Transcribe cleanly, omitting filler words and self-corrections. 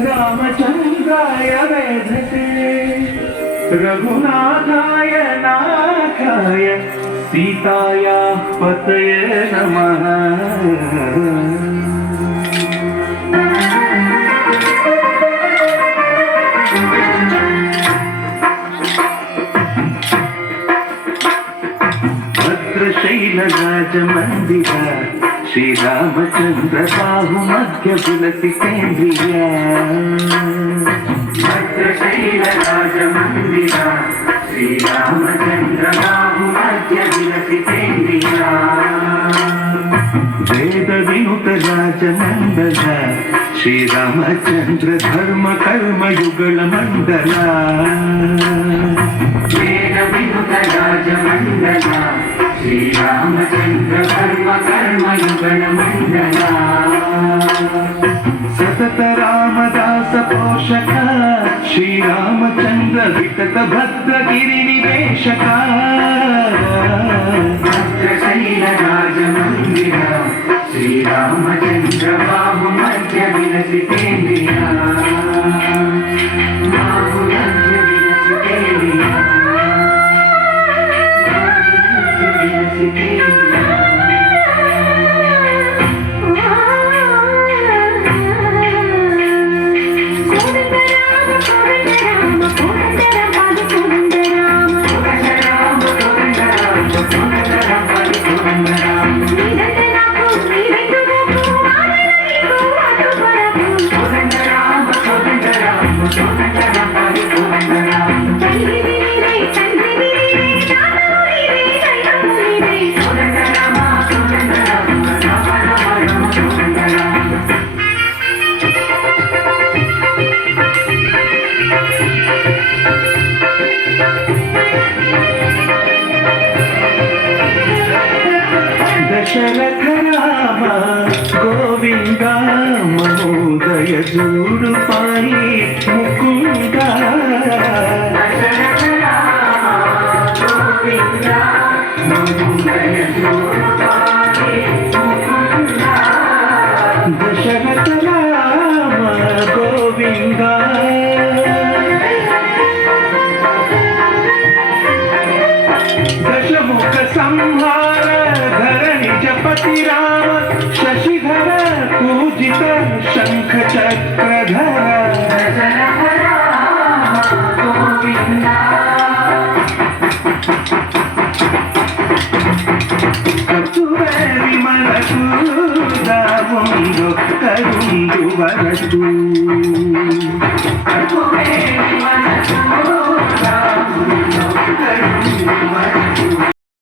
रामचन्द्राय वेधसे रघुनाथाय नाथाय सीतायाः पतये नमः। भद्रशैलराजमन्दिर श्रीरामचन्द्र बाहुमध्य विलसि केन्द्रिया। भद्रशैलराजमन्दिर श्रीरामचन्द्र बाहुमध्य विलसि केन्द्रिया। वेदविनुत राजमण्डल श्रीरामचन्द्र धर्म कर्म युगल मण्डल। वेदविनुत राजमण्डल श्रीरामचन्द्र धर्म कर्म युगल मण्डल। सतत रामदास पोषक श्रीरामचन्द्र वितत भद्रगिरि निवेशक। भद्रशैलराजमन्दिर श्रीरामचन्द्र बाहुमध्य विलसि केन्द्रिया। बाहुमध्य विलसि केन्द्रिया। दशरथ राम गोविंद महोदय जूडु पाई मुकुंद। दशरथ राम गोविंद महोदय जूडु पाई मुकुंद। दशरथ राम गोविंद दशमुख संहार धरणिजपति राम शशिधर पूजित शंख चक्रधर। दशरथ राम गोविंद विमल सूदामुंदु करुंदु वरसु।